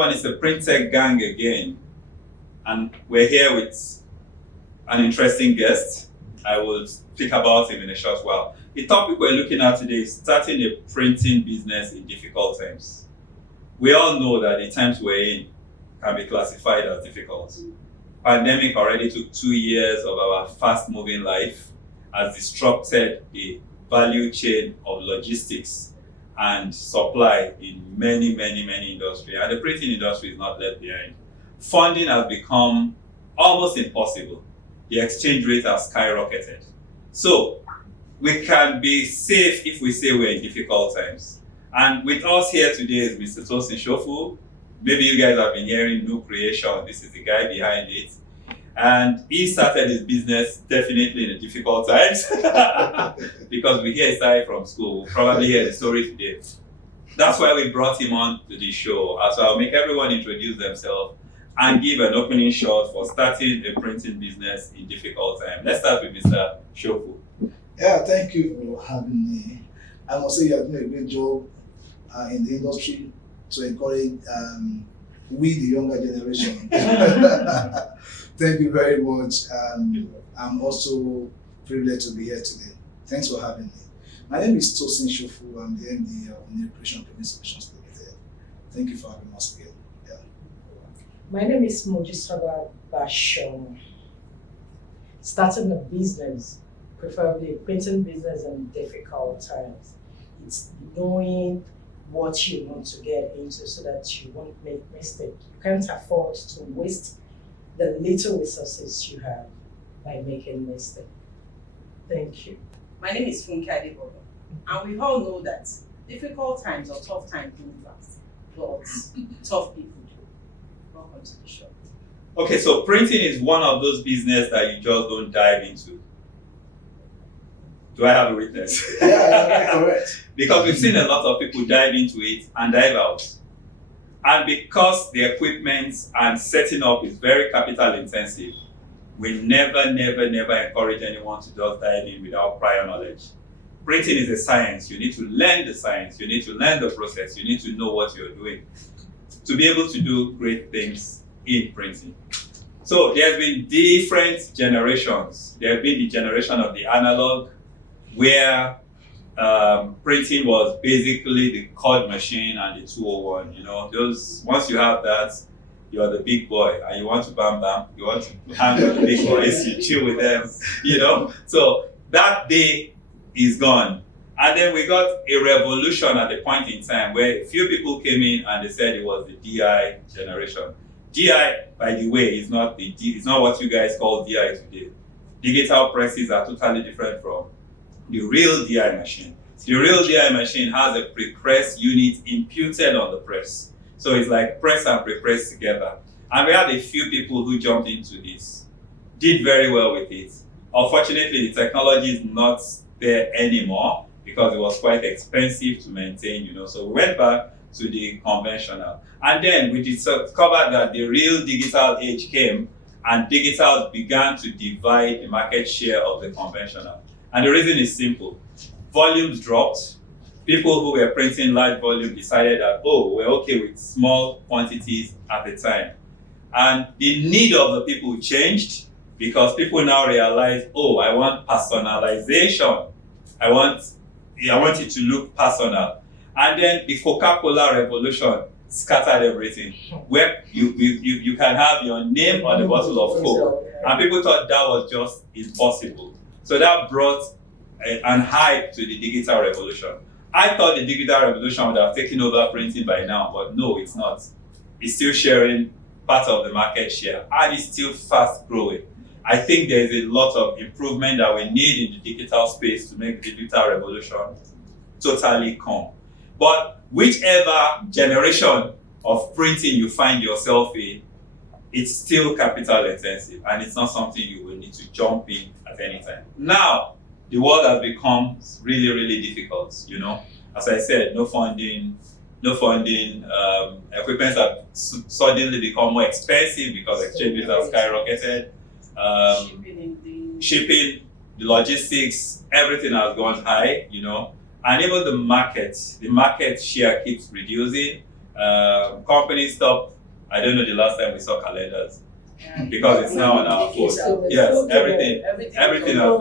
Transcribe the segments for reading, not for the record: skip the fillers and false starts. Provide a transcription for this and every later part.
everyone, it's the PrintTech Gang again. And we're here with an interesting guest. I will speak about him in a short while. The topic we're looking at today is starting a printing business in difficult times. We all know that the times we're in can be classified as difficult. Pandemic already took 2 years of our fast-moving life, has disrupted the value chain of logistics and supply in many industries. And the printing industry is not left behind. Funding has become almost impossible. The exchange rate has skyrocketed. So we can be safe if we say we're in difficult times. And with us here today is Mr. Tosin Shofu. Maybe you guys have been hearing New Creation. This is the guy behind it. And he started his business definitely in the difficult times because we hear started from school. We'll probably hear the story today. That's why we brought him on to the show. So I'll make everyone introduce themselves and give an opening shot for starting a printing business in difficult times. Let's start with Mr. Shofu. Yeah, thank you for having me. I must say you're doing a great job in the industry to encourage we, the younger generation. Thank you very much. I'm also privileged to be here today. Thanks for having me. My name is Tosin Shofu. I'm the MD of New Creation Payment Solutions Limited. Thank you for having us again. Yeah. My name is Mojisola Bashom. Starting a business, preferably a printing business in difficult times. It's knowing what you want to get into so that you won't make mistakes. You can't afford to waste the little resources you have by making mistakes. Thank you. My name is Funke Adebola, and we all know that difficult times or tough times don't last, but tough people do. Welcome to the show. Okay, so printing is one of those business that you just don't dive into. Do I have a witness? Yeah, correct. Because we've seen a lot of people dive into it and dive out. And because the equipment and setting up is very capital intensive, we never encourage anyone to just dive in without prior knowledge. Printing is a science. You need to learn the science. You need to learn the process. You need to know what you're doing to be able to do great things in printing. So there's been different generations. There have been the generation of the analog, where printing was basically the cord machine and the 201. You know, those once you have that, you are the big boy, and you want to bam, you want to hang with the big boys, you chill with them, you know. So that day is gone. And then we got a revolution at the point in time where a few people came in and they said it was the DI generation. DI, by the way, is not what you guys call DI today. Digital presses are totally different from the real DI machine. The real DI machine has a pre-press unit imputed on the press. So it's like press and pre-press together. And we had a few people who jumped into this, did very well with it. Unfortunately, the technology is not there anymore because it was quite expensive to maintain, you know. So we went back to the conventional. And then we discovered that the real digital age came and digital began to divide the market share of the conventional. And the reason is simple. Volumes dropped. People who were printing large volume decided that, oh, we're okay with small quantities at the time. And the need of the people changed because people now realize, oh, I want personalization. I want it to look personal. And then the Coca-Cola revolution scattered everything. Where you can have your name on the bottle of Coke. And people thought that was just impossible. So that brought an hype to the digital revolution. I thought the digital revolution would have taken over printing by now, but no, it's not. It's still sharing part of the market share, and it's still fast growing. I think there's a lot of improvement that we need in the digital space to make the digital revolution totally come. But whichever generation of printing you find yourself in, it's still capital intensive, and it's not something you will need to jump in at any time. Now, the world has become really difficult, you know. As I said, no funding, equipment have suddenly become more expensive because exchanges have skyrocketed. Shipping, the logistics, everything has gone high, you know. And even the market share keeps reducing. Companies stop. I don't know the last time we saw calendars Yeah. because it's now on our phone. Yes, everything has gone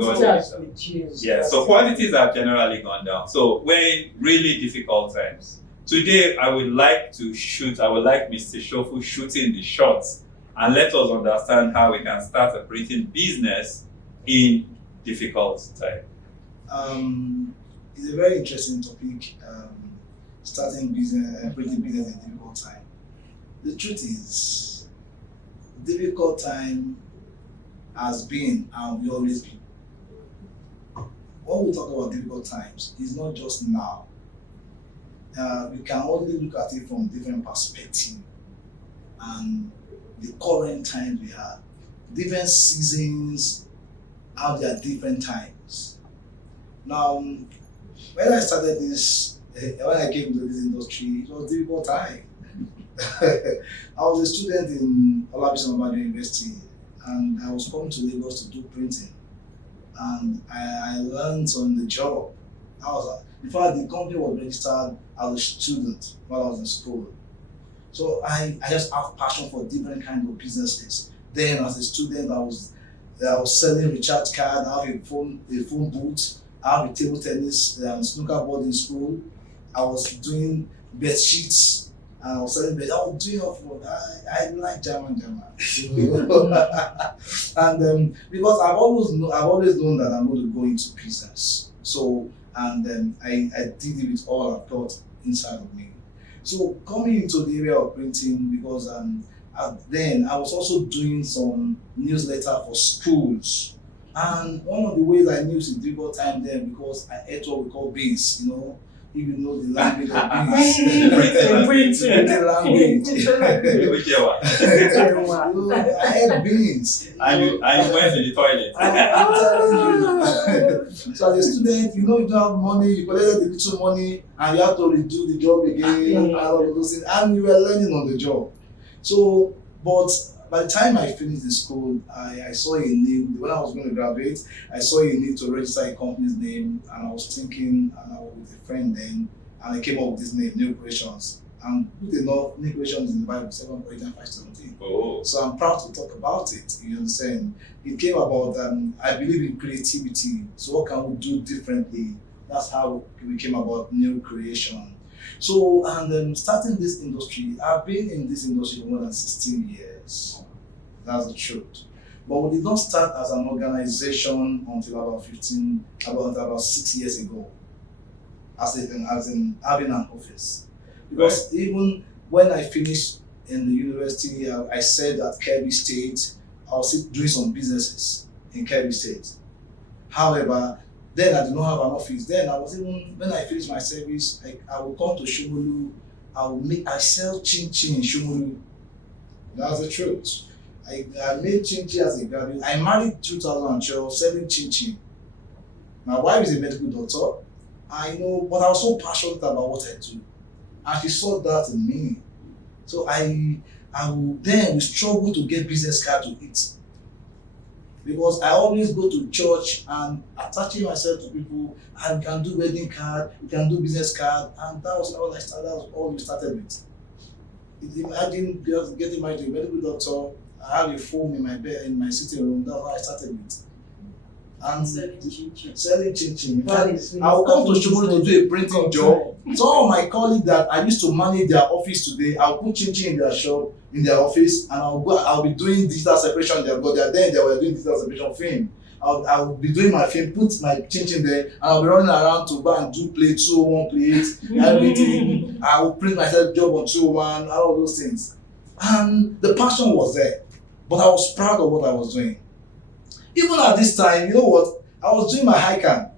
digital. Yeah, so quantities have generally gone down. So we're in really difficult times. Today, I would like Mr. Shofu shooting the shots and let us understand how we can start a printing business in difficult time. It's a very interesting topic, starting business, printing business in difficult time. The truth is, difficult time has been and will always be. When we talk about difficult times, it's not just now. We can only look at it from different perspectives and the current times we have. Different seasons have their different times. Now, when I started this, when I came to this industry, it was a difficult time. I was a student in Olujare University and I was coming to Lagos to do printing. And I learned on the job. In fact, the company was registered as a student while I was in school. So I just have passion for different kinds of businesses. Then as a student, I was selling recharge card, I have a phone booth, I have a table tennis snooker board in school. I was doing bed sheets and I was selling bed. I was doing off-road. I like German. And because I've always known that I'm going to go into business. So and I did it with all I've got inside of me. So coming into the area of printing, because then I was also doing some newsletter for schools. And one of the ways I knew it's a difficult time then because I ate what we call beans, if you know the language of beans. Printing language. Which one? I ate beans. And you went to the toilet. I'm telling you. So as a student, you don't have money, you collected the little money and you have to redo the job again and all of those things. And you were learning on the job. So, but by the time I finished the school, I saw a need. When I was going to graduate, I saw a need to register a company's name, and I was thinking, and I was with a friend then, and I came up with this name, New Creations. And good enough, New Creations in the Bible, 7, 8, and 5, 17. Oh. So I'm proud to talk about it. You understand? It came about. I believe in creativity. So what can we do differently? That's how we came about New Creation. So, and starting this industry, I've been in this industry for more than 16 years. That's the truth. But we did not start as an organization until about 6 years ago, as in having an office. Because even when I finished in the university, I said at Kebbi State, I was still doing some businesses in Kebbi State. However, then I did not have an office. Then when I finished my service, I would come to Shomolu. I sell chin-chin in Shomolu. That's the truth. I made chin-chin as a graduate. I married 2012, selling chin-chin. My wife is a medical doctor. I know, but I was so passionate about what I do. And she saw that in me. So we struggle to get business card to eat. Because I always go to church and attaching myself to people, and can do wedding card, we can do business card, and that was all I started. That was all we started with. Imagine just getting married to a medical doctor. I have a phone in my bed in my sitting room. That's how I started with. And selling chin-chin. I will come to Shomolu to do a printing job. Some of my colleagues that I used to manage their office today, I'll put chin-chin in their shop, in their office, and I'll be doing digital separation. They were doing digital separation film. I'll be doing my film, put my chin-chin there, and I'll be running around to go and do plate 201 plate, everything. I will print myself job on 201, all of those things. And the passion was there, but I was proud of what I was doing. Even at this time, you know what? I was doing my ICANN.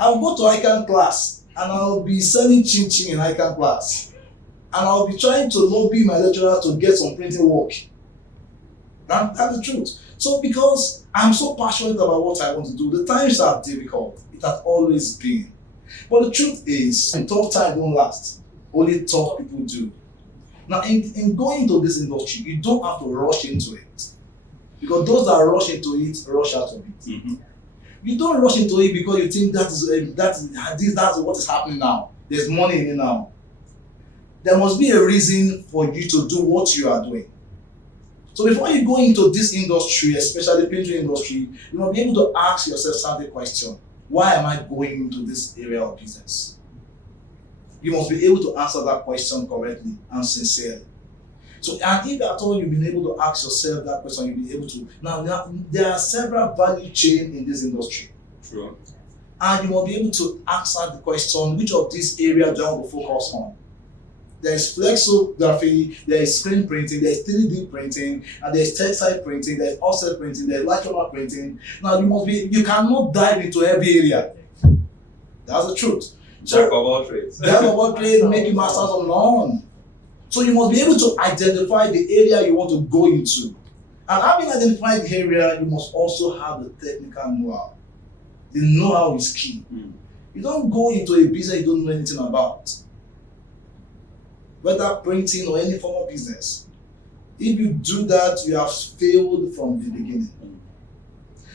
I would go to ICANN class and I'll be selling chin-chin in ICANN class. And I'll be trying to lobby my lecturer to get some printing work. That's the truth. So because I'm so passionate about what I want to do, the times are difficult. It has always been. But the truth is, tough times don't last. Only tough people do. Now, in going into this industry, you don't have to rush into it. Because those that rush into it, rush out of it. Mm-hmm. You don't rush into it because you think that's what is happening now. There's money in it now. there must be a reason for you to do what you are doing. So before you go into this industry, especially printing industry, you must be able to ask yourself certain question. Why am I going into this area of business? You must be able to answer that question correctly and sincerely. So, and if at all you've been able to ask yourself that question, you'll be able to. Now there are several value chains in this industry. True. And you must be able to answer the question, which of these areas do I want to focus on? There is flexography, there is screen printing, there is 3D printing, and there is textile printing, there is offset printing, there is lateral printing. Now you cannot dive into every area. That's the truth. Jack of all trades. Jack of all trades make you masters of none. So you must be able to identify the area you want to go into. And having identified the area, you must also have the technical know-how. The know-how is key. You don't go into a business you don't know anything about. Whether printing or any form of business. If you do that, you have failed from the beginning.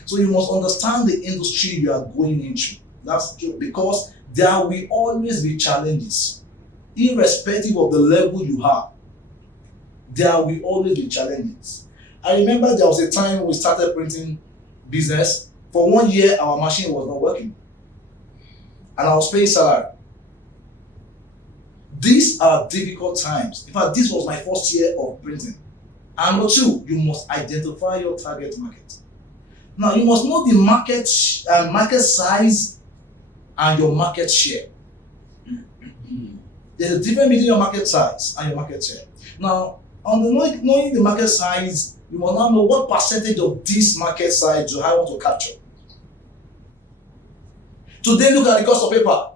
So you must understand the industry you are going into. That's true, because there will always be challenges. Irrespective of the level you have, there will always be challenges. I remember there was a time when we started printing business. For 1 year, our machine was not working. And I was paying salary. These are difficult times. In fact, this was my first year of printing. And number two, you must identify your target market. Now, you must know the market size and your market share. There's a difference between your market size and your market share. Now, on the knowing the market size, you must now know what percentage of this market size do I want to capture. Today, look at the cost of paper.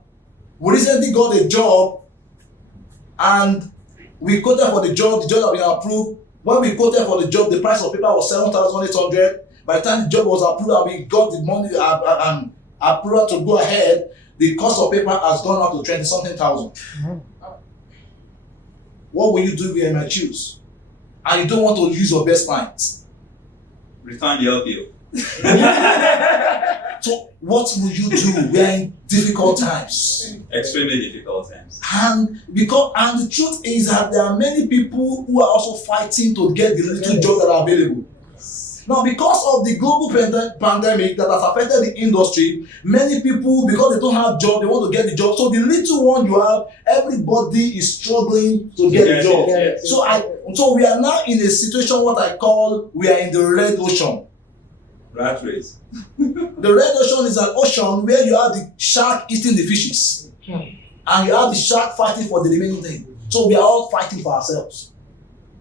We recently got a job and we quoted for the job has been approved. When we quoted for the job, the price of paper was 7,800. By the time the job was approved and we got the money and approval to go ahead, the cost of paper has gone up to 20-something thousand. What will you do if you might choose? And you don't want to use your best minds. Return the LPO. So what will you do? We are in difficult times. Extremely difficult times. And the truth is that there are many people who are also fighting to get the little jobs that are available. Now, because of the global pandemic that has affected the industry, many people, because they don't have job, they want to get the job. So the little one you have, everybody is struggling to get the job. Yes. So we are now in a situation what I call we are in the red ocean. Rat race. The red ocean is an ocean where you have the shark eating the fishes, and you have the shark fighting for the remaining thing. So we are all fighting for ourselves.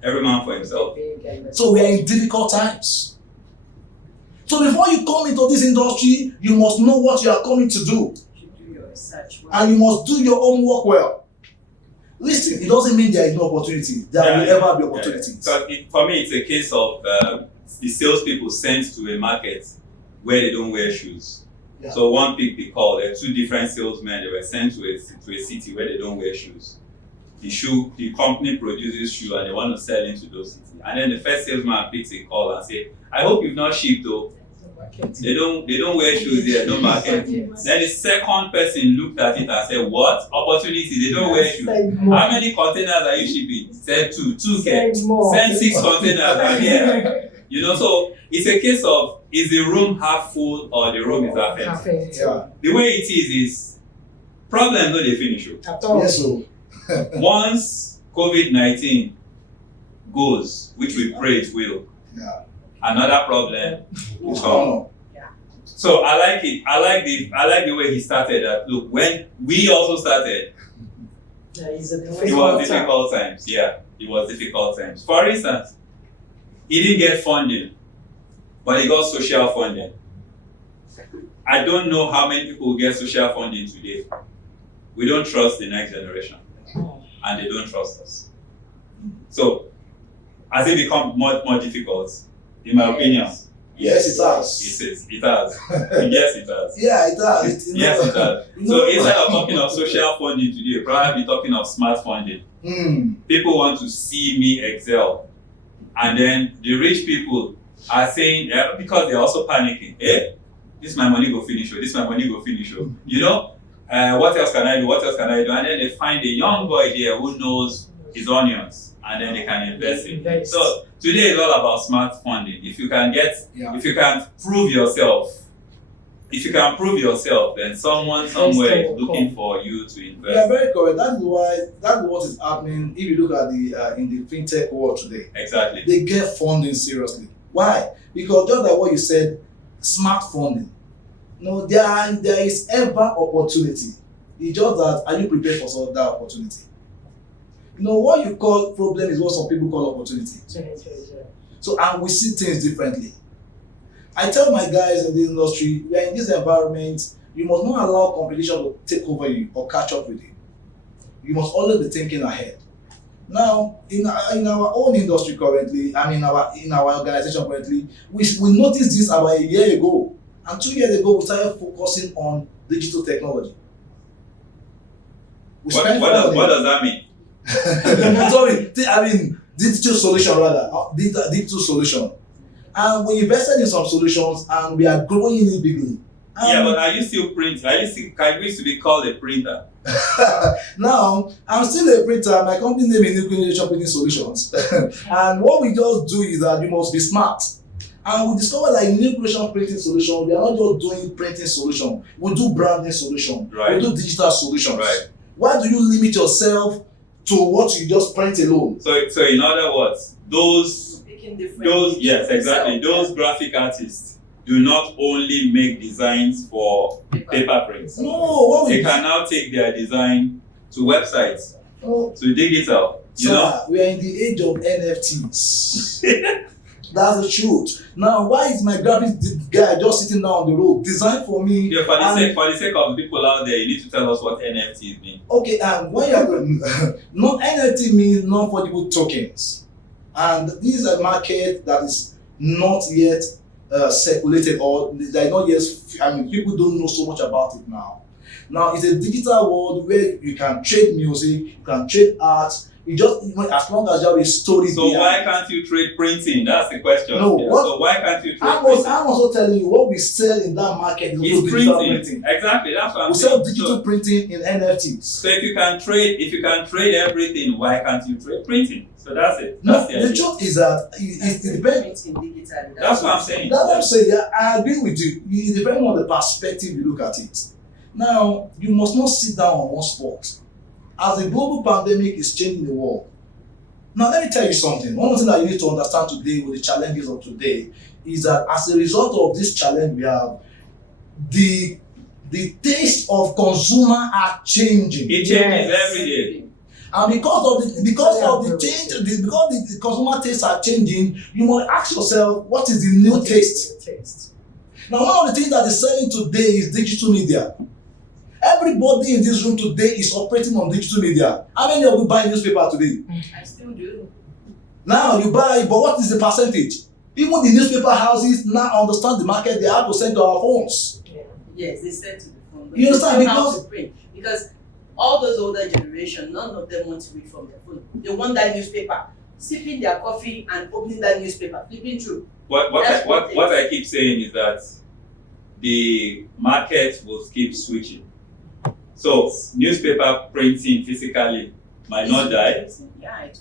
Every man for himself. So we are in difficult times. So before you come into this industry, you must know what you are coming to do. You do your research well. And you must do your own work well. Listen, it doesn't mean there is no opportunity. There will ever be opportunities. So for me, it's a case of the salespeople sent to a market where they don't wear shoes. Yeah. So one picked the call. There are two different salesmen. They were sent to a city where they don't wear shoes. The company produces shoe and they want to sell into those cities. And then the first salesman picks a call and say, "I hope you've not shipped though. They don't wear shoes here, no market." Then the second person looked at it and said, "What? Opportunity, they don't wear shoes. How many containers are you shipping?" Said two. Send 6 containers are here. You know, so it's a case of, is the room half full or the room is half empty? Yeah. The way it is problems no dey finish. Yes, so. Once COVID-19 goes, which we pray it will, another problem will come. So I like it. I like the way he started that. Look, when we also started, it was difficult times. Yeah, it was difficult times. For instance, he didn't get funding, but he got social funding. I don't know how many people will get social funding today. We don't trust the next generation, and they don't trust us. So, has it become more difficult? In my opinion, yes, it has. It has. Yes, it has. Yeah, it has. Yes, it has. So instead of talking of social funding today, probably be talking of smart funding. People want to see me excel. And then the rich people are saying, because they're also panicking, this my money go finish, this my money go finish. You know? what else can I do? What else can I do? And then they find a young boy there who knows his onions, and then they can invest in. So today is all about smart funding. If you can prove yourself, then someone somewhere is looking for you to invest. Yeah, very correct. That's what is happening. If you look at the in the fintech world today, Exactly. they get funding seriously. Why? Because just like what you said, smart funding. No, there is ever opportunity. It's just that, are you prepared for that opportunity? What you call problem is what some people call opportunity. So, and we see things differently. I tell my guys in the industry, we are in this environment, you must not allow competition to take over you or catch up with you. You must always be thinking ahead. Now, in our own industry currently, in our organization currently, we noticed this about a year ago. And 2 years ago, we started focusing on digital technology. What does that mean? Sorry, digital solution rather. Digital solution. And we invested in some solutions and we are growing in it bigly. But are you still printing? Can you used to be called a printer? Now, I'm still a printer. My company name is New Generation Printing Solutions. And what we just do is that you must be smart. And we discovered that in New Generation Printing Solutions, we are not just doing printing solution. We do branding solution. Right. We do digital solutions. Right. Why do you limit yourself to what you just print alone? So in other words, those graphic artists do not only make designs for paper prints. No, they can now take their design to websites, to digital. We are in the age of NFTs. That's the truth. Now, why is my graphics guy just sitting down on the road, design for me? Yeah, for the sake of people out there, you need to tell us what NFTs mean. Okay, and when you are going, NFT means non-fungible tokens, and this is a market that is not yet circulated, or they are not yet. People don't know so much about it now. Now, it's a digital world where you can trade music, you can trade art. You just, as long as you have a story. So why can't you trade printing? That's the question. No. Yeah. So why can't you trade printing? I'm also telling you what we sell in that market is digital printing. Exactly, that's what I'm saying. We sell digital printing in NFTs. So if you can trade everything, why can't you trade printing? So that's it. That's the truth is that it depends. That's what I'm saying. That's what I'm saying. Yeah, I agree with you. It depends on the perspective you look at it. Now, you must not sit down on one spot. As the global pandemic is changing the world. Now, let me tell you something. One thing that you need to understand today with the challenges of today is that as a result of this challenge we have, the taste of consumer are changing. It changes every day. And because the consumer tastes are changing, you must ask yourself, what is the new taste? Now, one of the things that is selling today is digital media. Everybody in this room today is operating on digital media. How many of you buy newspaper today? I still do. Now you buy, but what is the percentage? Even the newspaper houses now understand the market, they have to send to our phones. Yes, they send to the phone. You understand? Because all those older generation, none of them want to read from their phone. They want that newspaper, sipping their coffee and opening that newspaper, flipping through. What I keep saying is that the market will keep switching. So newspaper printing physically might not die,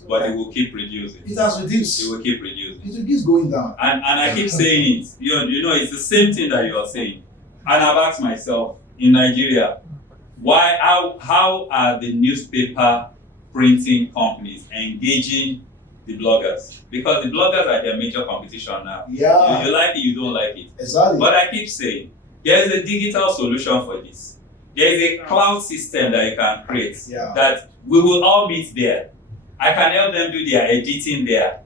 but it will keep reducing. It has reduced. It will keep reducing. It keeps going down. And I keep saying it. It's the same thing that you are saying. And I've asked myself, in Nigeria, how are the newspaper printing companies engaging the bloggers? Because the bloggers are their major competition now. Yeah. You like it, you don't like it. Exactly. But I keep saying, there's a digital solution for this. There is a cloud system that you can create that we will all meet there. I can help them do their editing there.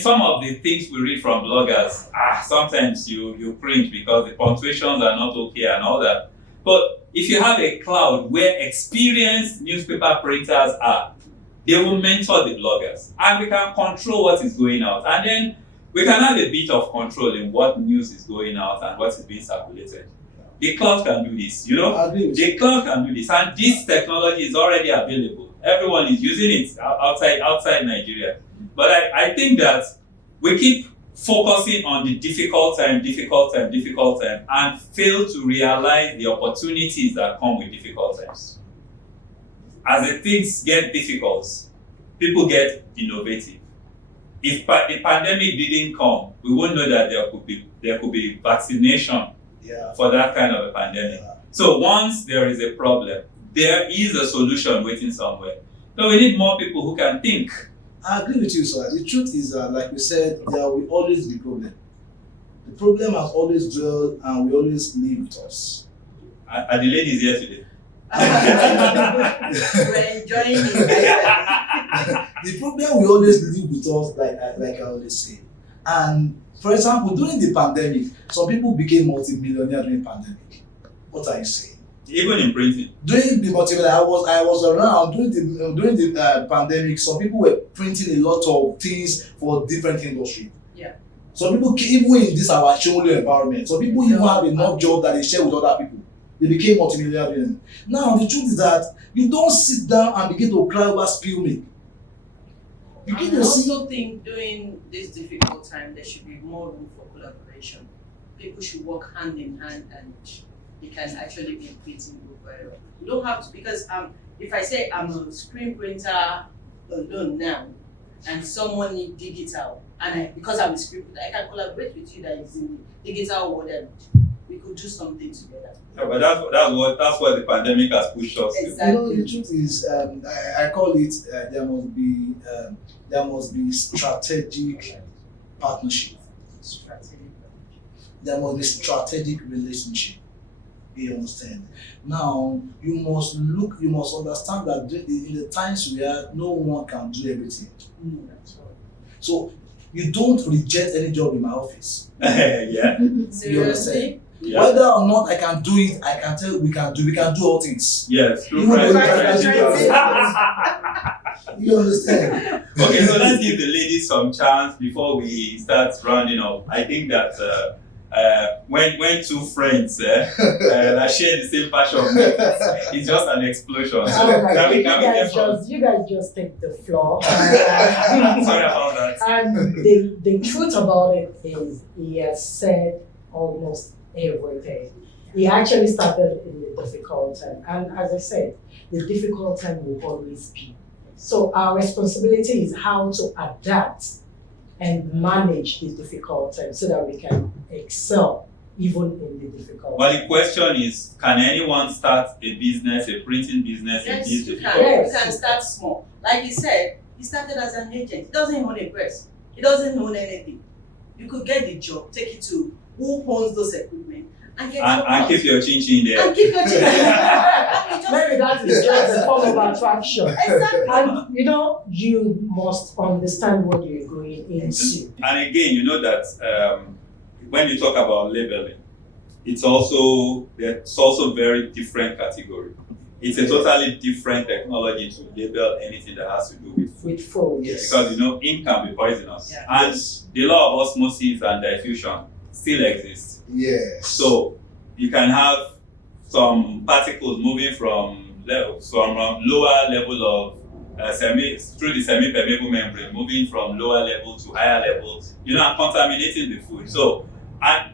Some of the things we read from bloggers, sometimes you cringe because the punctuations are not okay and all that. But if you have a cloud where experienced newspaper printers are, they will mentor the bloggers and we can control what is going out. And then we can have a bit of control in what news is going out and what is being circulated. The cloud can do this, The cloud can do this, and this technology is already available. Everyone is using it outside Nigeria. But I think that we keep focusing on the difficult time, and fail to realize the opportunities that come with difficult times. As the things get difficult, people get innovative. If the pandemic didn't come, we wouldn't know that there could be vaccination for that kind of a pandemic. So once there is a problem, there is a solution waiting somewhere. So we need more people who can think. I agree with you, sir. The truth is that, like we said, there will always be problem. The problem has always dwelled and will always live with us. Are the ladies here today? We're enjoying it. The problem will always live with us, like I always say. And for example, during the pandemic, some people became multi-millionaire during the pandemic. What are you saying? Even in printing. During the multi-millionaire, I was around during the pandemic. Some people were printing a lot of things for different industry. Yeah. Some people, even in this our Surulere environment, some people even have enough job that they share with other people. They became multi-millionaires. Now the truth is that you don't sit down and begin to cry over spill milk. You I begin to see. also think during this difficult time there should be more room for collaboration. People should work hand in hand and they can actually be creating good very well. You don't have to, because if I say I'm a screen printer alone now and someone needs digital and because I'm a screen printer, I can collaborate with you that is in the digital world and we could do something together. Yeah, but that's what the pandemic has pushed us to. Exactly. You know, the truth is, I call it there must be strategic partnership. There must be strategic relationship. You understand? Now you must understand that in the times we are, no one can do everything. So you don't reject any job in my office. Yeah. Seriously? Yeah. Whether or not I can do it, I can tell we can do all things. Yes, true. Even though Right. you understand? Okay, so let's give the ladies some chance before we start rounding up. I think that when two friends that share the same passion, it's just an explosion. So You guys just take the floor. Sorry about that. And the truth about it is he has said almost everything. He actually started in the difficult time. And as I said, the difficult time will always be. So our responsibility is how to adapt and manage the difficult time so that we can excel even in the difficult But time. the question is, can anyone start a business, a printing business in Yes, this you difficult can. times? You can start small. Like he said, he started as an agent. He doesn't own a press. He doesn't own anything. You could get the job, take it to who owns those equipment, and get And keep your chin chin there. and keep your chin. Maybe that is just a form of attraction. Exactly. And you must understand what you're going into. And again, you know that when you talk about labeling, there's also very different category. It's a totally different technology to label anything that has to do with food. With food. Yes. Because ink can be poisonous. Yeah. And the law of osmosis and diffusion still exists. Yes. So you can have some particles moving from lower level of through the semi-permeable membrane, moving from lower level to higher level, and contaminating the food. So, and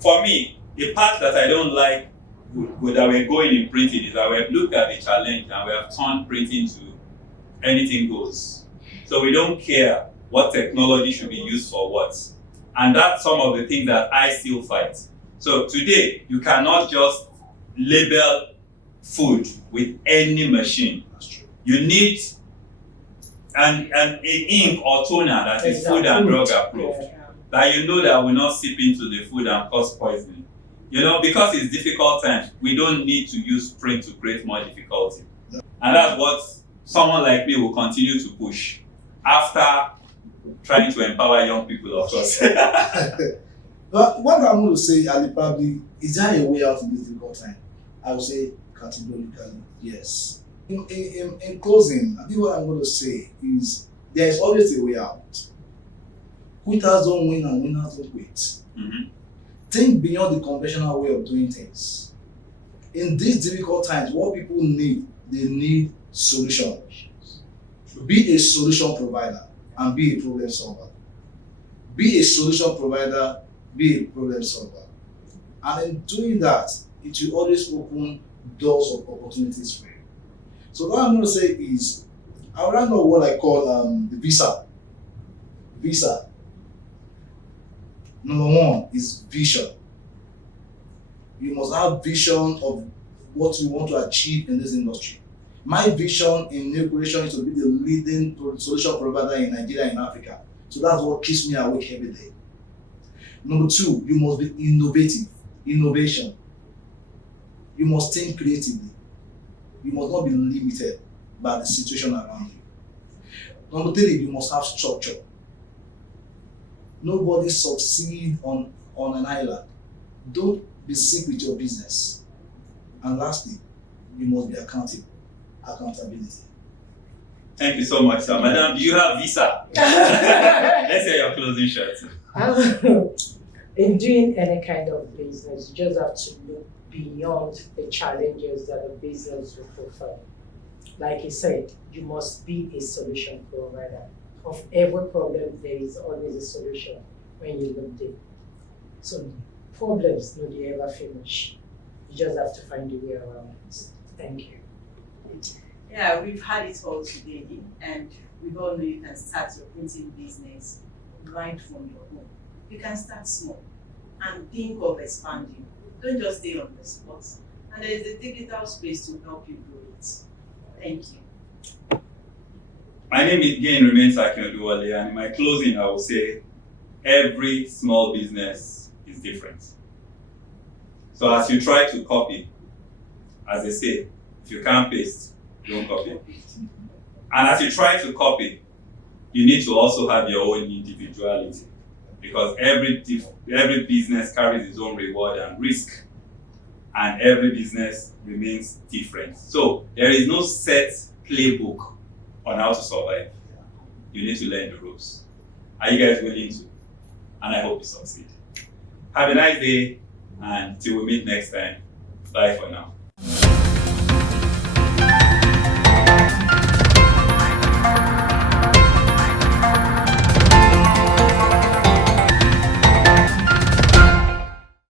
for me, the part that I don't like that we're going in printing is that we have looked at the challenge and we have turned printing to anything goes. So we don't care what technology should be used for what. And that's some of the things that I still fight. So today, you cannot just label food with any machine. That's true. You need an ink or toner that is food and drug approved. Yeah. That that will not seep into the food and cause poisoning. Because it's difficult times, we don't need to use print to create more difficulty. And that's what someone like me will continue to push after trying to empower young people, of course. But what I'm going to say, Ali, probably, is there a way out in this difficult time? I would say categorically, yes. In closing, I think what I'm going to say is there is always a way out. Quitters don't win and winners don't quit. Mm-hmm. Think beyond the conventional way of doing things. In these difficult times, what people need, they need solutions. Be a solution provider and be a problem solver. be a solution provider, be a problem solver. And in doing that, it will always open doors of opportunities for you. So what I'm going to say is, I would know what I call the visa. Visa. Number one is vision. You must have vision of what you want to achieve in this industry. My vision in new creation is to be the leading solution provider in Nigeria and Africa. So that's what keeps me awake every day. Number two, you must be innovative. Innovation. You must think creatively. You must not be limited by the situation around you. Number three, you must have structure. Nobody succeeds on an island. Don't be sick with your business. And lastly, you must be accountable. Accountability. Thank you so much, sir. Madam, do you have visa? Let's hear your closing shot. In doing any kind of business, you just have to look beyond the challenges that the business will provide. Like you said, you must be a solution provider. Of every problem, there is always a solution when you look there. So problems no they ever finish. You just have to find a way around it. Thank you. Yeah, we've had it all today, and we all know you can start your printing business right from your home. You can start small and think of expanding. Don't just stay on the spot. And there is a digital space to help you grow it. Thank you. My name again remains Akin Oduwale, and in my closing, I will say every small business is different. So as you try to copy, as they say, if you can't paste, don't copy. And as you try to copy, you need to also have your own individuality, because every business carries its own reward and risk, and every business remains different. So there is no set playbook on how to survive. You need to learn the ropes. Are you guys willing to? And I hope you succeed. Have a nice day, and till we meet next time. Bye for now.